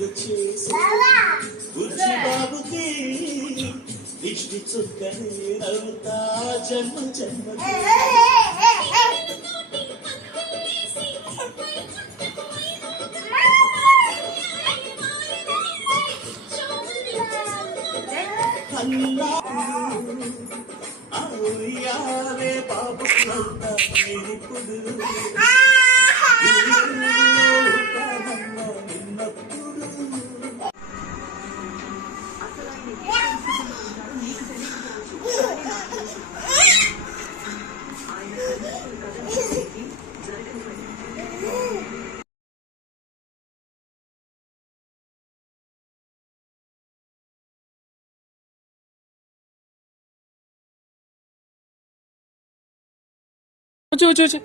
బుజ్జి బాబుకి దిష్టి చుక్కని నవ్వుతా జన్మ జన్మ అయ్యారే బాబు ఇప్పుడు కూర్చో వచ్చేస్తాను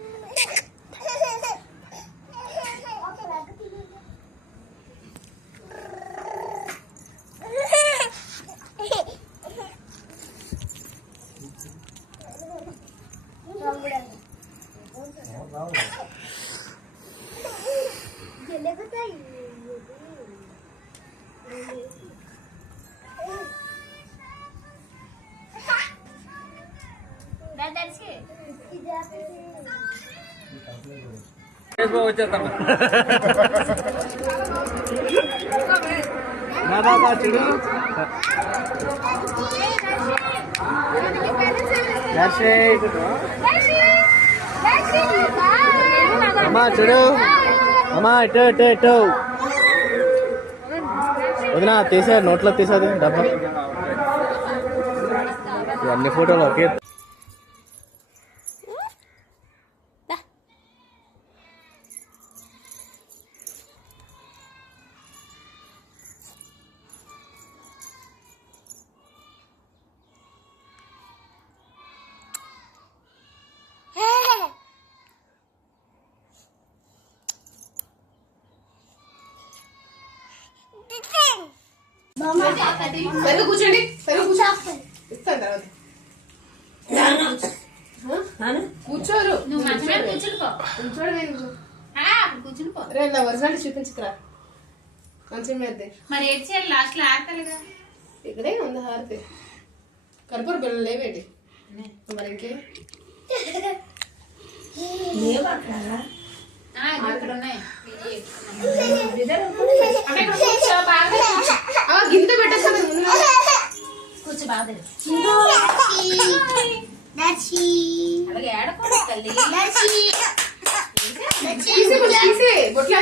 చూడు అమ్మా చూడు అమ్మా ఇటు ఇటు ఇటు వదినా తీసారు నోట్లో తీసాది డబ్బా అన్ని ఫోటోలు ఒకే కూర్చోండి ఇస్తాను తర్వాత కూర్చోరు రే నా ఒరిజినల్ చూపించుకురా మంచం మీద మరి ఏడ్ చేయాలి లాస్ట్ లో ఆడతారుగా ఇక్కడే ఉంది హారతి కర్పూర బిళ్ళలు లేవేటి మరి ఇంకే ఇక్కడ ఉన్నాయి గింత పెట్టేస్తాను కూర్చో బాగా అలాగే ఆడకూడదు తల్లి బొట్లా